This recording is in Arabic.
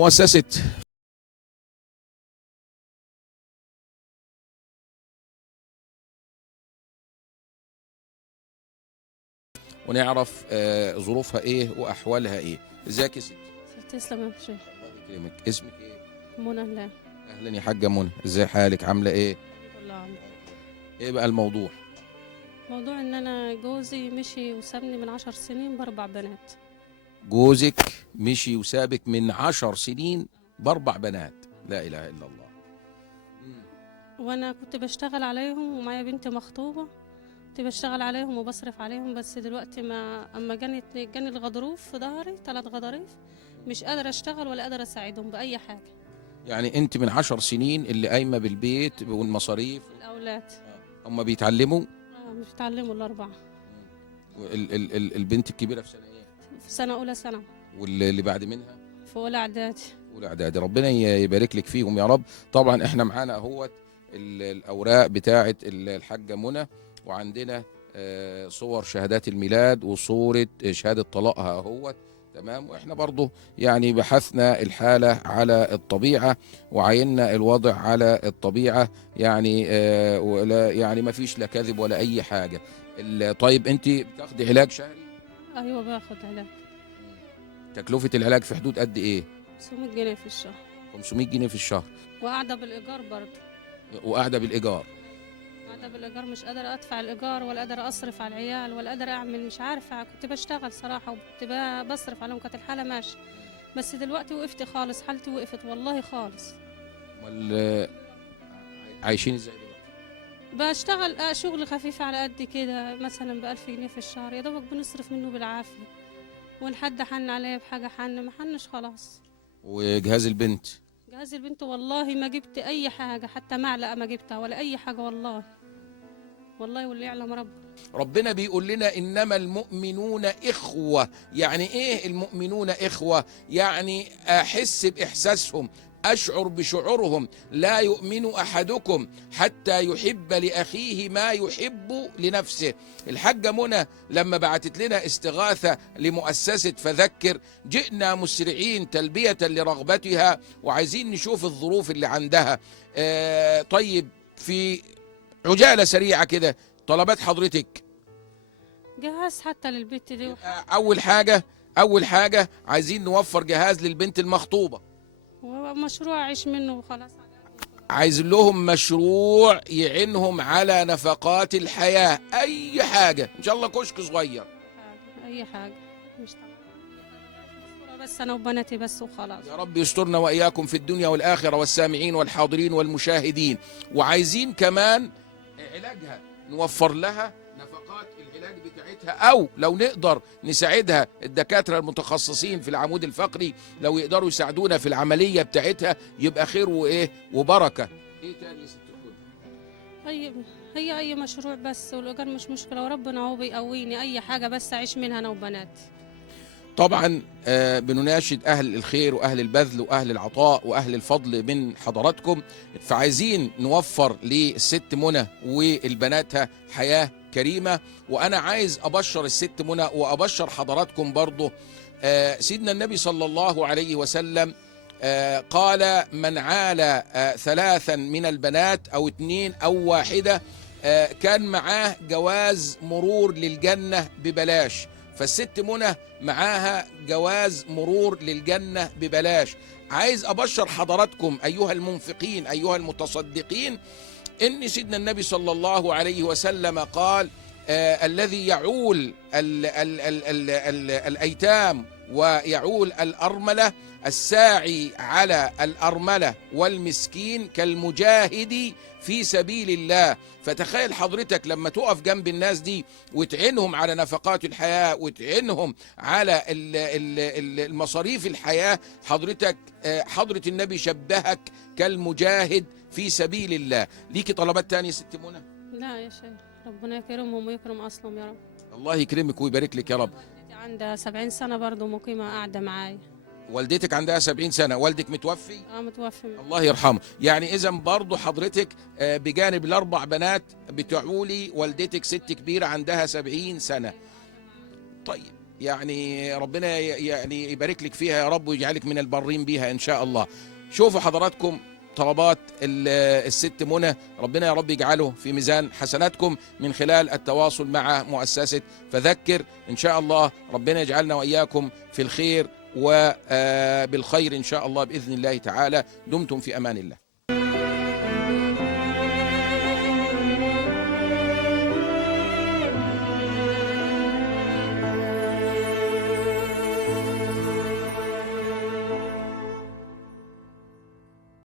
مؤسسة ونعرف ظروفها ايه واحوالها ايه. ازيك يا ستي؟ تسلم يا شيخ. الله يكرمك. اسمك ايه؟ منى الله. اهلا يا حاجه منى، ازاي حالك؟ عامله ايه؟ الحمد لله عم. ايه بقى الموضوع؟ موضوع ان انا جوزي مشي وسابني من 10 سنين باربع بنات. جوزك مشي وسابك من 10 سنين باربع بنات؟ لا اله الا الله. مم. وانا كنت بشتغل عليهم ومعايا بنت مخطوبة. كنت بشتغل عليهم وبصرف عليهم، بس دلوقتي ما اما جاني الغضروف في ظهري 3 غضاريف. مش قادرة اشتغل ولا قادرة اساعدهم بأي حاجة. يعني انت من 10 سنين اللي قايمه بالبيت والمصاريف؟ الاولاد هم بيتعلموا؟ مش بيتعلموا الاربعة. البنت الكبيره في سنه ايه؟ في سنة اولى سنة. واللي بعد منها؟ في اولى اعدادي. اولى اعدادي. ربنا يبارك لك فيهم يا رب. طبعا احنا معانا اهوت الاوراق بتاعه الحاجه منى، وعندنا صور شهادات الميلاد وصوره شهاده طلاقها اهوت. تمام. واحنا برضو يعني بحثنا الحاله على الطبيعه وعينا الوضع على الطبيعه، يعني ولا يعني ما فيش لا كذب ولا اي حاجه. طيب انت بتاخدي علاج شهري؟ ايوه باخد علاج. تكلفه العلاج في حدود قد ايه؟ 500 جنيه في الشهر. 500 جنيه في الشهر. وقاعدة بالايجار برضه. وقاعده بالايجار؟ قاعدة بالإيجار، مش قادرة أدفع الإيجار ولا قادرة أصرف على العيال ولا قادرة أعمل، مش عارفة. كنت بشتغل صراحة وكنت بصرف عليهم، كانت الحالة ماشية. بس دلوقتي وقفت خالص، حالتي وقفت والله خالص. امال عايشين ازاي دلوقتي؟ بشتغل شغل خفيف على قد كده، مثلا ب1000 جنيه في الشهر، يا دوبك بنصرف منه بالعافية. وإن حد حن عليا بحاجة حن، ما حنش خلاص. وجهاز البنت؟ جهاز البنت والله ما جبت أي حاجة، حتى معلقة ما جبتها ولا أي حاجة والله. والله واللي يعلم رب. ربنا بيقول لنا انما المؤمنون اخوه. يعني ايه المؤمنون اخوه؟ يعني احس باحساسهم، اشعر بشعورهم. لا يؤمن احدكم حتى يحب لاخيه ما يحب لنفسه. الحاجه منى لما بعتت لنا استغاثه لمؤسسه فذكر، جئنا مسرعين تلبيه لرغبتها وعايزين نشوف الظروف اللي عندها. طيب في عجاله سريعه كده، طلبات حضرتك؟ جهاز حتى للبت دي. اول حاجه عايزين نوفر جهاز للبنت المخطوبه. ومشروع أعيش منه وخلاص. عايز لهم مشروع يعينهم على نفقات الحياه، اي حاجه ان شاء الله، كشك صغير. أي حاجة. مش طبعا. بس أنا وبناتي بس وخلاص. يا رب يسترنا واياكم في الدنيا والاخره، والسامعين والحاضرين والمشاهدين. وعايزين كمان علاجها، نوفر لها نفقات العلاج بتاعتها، او لو نقدر نساعدها الدكاتره المتخصصين في العمود الفقري لو يقدروا يساعدونا في العمليه بتاعتها يبقى خير وايه وبركه. ايه تاني يا ست الكل؟ طيب. هي أي مشروع بس، والإيجار مش مشكلة، وربنا هو بيقويني، أي حاجة بس أعيش منها أنا وبناتي. طبعا بنناشد أهل الخير وأهل البذل وأهل العطاء وأهل الفضل من حضراتكم، فعايزين نوفر للست منى والبناتها حياة كريمة. وأنا عايز أبشر الست منى وأبشر حضراتكم برضه. سيدنا النبي صلى الله عليه وسلم قال من عال 3 من البنات أو 2 أو 1 كان معاه جواز مرور للجنة ببلاش. فالست منى معاها جواز مرور للجنة ببلاش. عايز أبشر حضراتكم أيها المنفقين أيها المتصدقين إن سيدنا النبي صلى الله عليه وسلم قال الذي يعول الأيتام ويعول الأرملة، الساعي على الأرملة والمسكين كالمجاهد في سبيل الله. فتخيل حضرتك لما تقف جنب الناس دي وتعينهم على نفقات الحياة وتعينهم على المصاريف الحياة، حضرتك حضرة النبي شبهك كالمجاهد في سبيل الله. ليكي طلبات تانية ست منى؟ لا يا شيخ، ربنا يكرمهم ويكرم أصلهم يا رب. الله يكرمك ويبارك لك يا رب. والدتي عندها 70 سنة برضه مقيمة قاعدة معايا. والدتك عندها 70 سنة، والدك متوفي؟ متوفي. الله يرحمه. يعني إذا برضه حضرتك بجانب ال4 بنات بتعولي والدتك ست كبيرة عندها 70 سنة. طيب يعني ربنا يعني يبارك لك فيها يا رب ويجعلك من البارين بيها إن شاء الله. شوفوا حضراتكم طلبات الست منى، ربنا يا رب يجعله في ميزان حسناتكم من خلال التواصل مع مؤسسة فذكر. إن شاء الله ربنا يجعلنا وإياكم في الخير وبالخير إن شاء الله بإذن الله تعالى. دمتم في أمان الله.